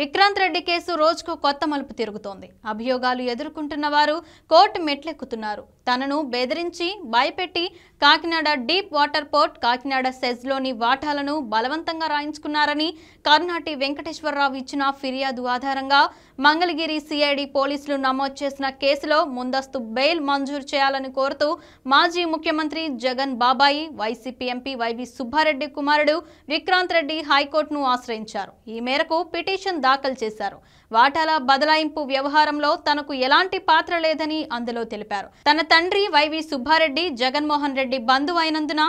Vikrant Reddy case రోజుకు కొత్త మలుపు తిరుగుతోంది. అభియోగాలు ఎదుర్కొంటున్న వారు కోర్టు మెట్లెక్కుతున్నారు. తనను బెదిరించి భయపెట్టి Kakinada deep water port, Kakinada సెజ్లోని వాటాలను బలవంతంగా రాయించుకున్నారని కర్నాటి వెంకటేశ్వరరావు ఇచ్చిన ఫిర్యాదు ఆధారంగా మంగళగిరి సిఐడి పోలీసులు నమోదు చేసిన కేసులో ముందస్తు బెయిల్ మంజూరు చేయాలని కోరుతూ మాజీ ముఖ్యమంత్రి జగన్ బాబాయి, వైసీపీ ఎంపీ వైవి సుబ్బారెడ్డి కుమారుడు విక్రాంత్ రెడ్డి హైకోర్టును ఆశ్రయించారు. ఈ మేరకు పిటిషన్ దాఖలు చేశారు. వాటాల బదలాయింపు వ్యవహారంలో తనకు ఎలాంటి పాత్ర లేదని అందులో తెలిపారు. తన తండ్రి వైవి సుబ్బారెడ్డి జగన్మోహన్ రెడ్డి బంధువు అయినందున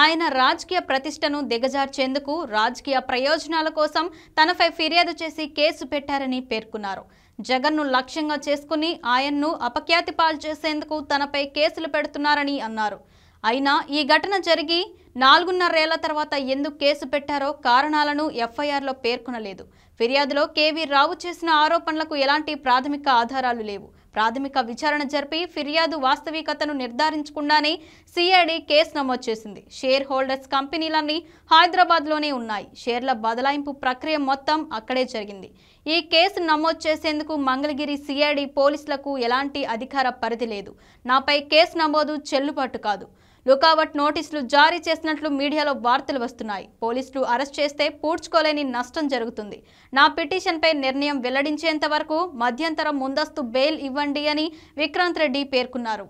ఆయన రాజకీయ ప్రతిష్టను దిగజార్చేందుకు రాజకీయ ప్రయోజనాల కోసం తనపై ఫిర్యాదు చేసి కేసు పెట్టారని పేర్కొన్నారు. జగన్ను లక్ష్యంగా చేసుకుని ఆయన్ను అపఖ్యాతి పాలు చేసేందుకు తనపై కేసులు పెడుతున్నారని అన్నారు. అయినా ఈ ఘటన జరిగి 4.5 ఏళ్ల తర్వాత ఎందుకు కేసు పెట్టారో కారణాలను ఎఫ్ఐఆర్లో పేర్కొనలేదు. ఫిర్యాదులో కేవీ రావు చేసిన ఆరోపణలకు ఎలాంటి ప్రాథమిక ఆధారాలు లేవు. ప్రాథమిక విచారణ జరిపి ఫిర్యాదు వాస్తవికతను నిర్ధారించకుండానే సిఐడి కేసు నమోదు చేసింది. షేర్ హోల్డర్స్ కంపెనీలన్నీ హైదరాబాద్లోనే ఉన్నాయి. షేర్ల బదలాయింపు ప్రక్రియ మొత్తం అక్కడే జరిగింది. ఈ కేసు నమోదు చేసేందుకు మంగళగిరి సిఐడి పోలీసులకు ఎలాంటి అధికార పరిధి లేదు. నాపై కేసు నమోదు చెల్లుబాటు కాదు. లుకౌట్ నోటీసులు జారీ చేసినట్లు మీడియాలో వార్తలు వస్తున్నాయి. పోలీసులు అరెస్ట్ చేస్తే పూడ్చుకోలేని నష్టం జరుగుతుంది. నా పిటిషన్పై నిర్ణయం వెల్లడించేంత వరకు మధ్యంతరం ముందస్తు బెయిల్ ఇవ్వండి అని విక్రాంత్ రెడ్డి పేర్కొన్నారు.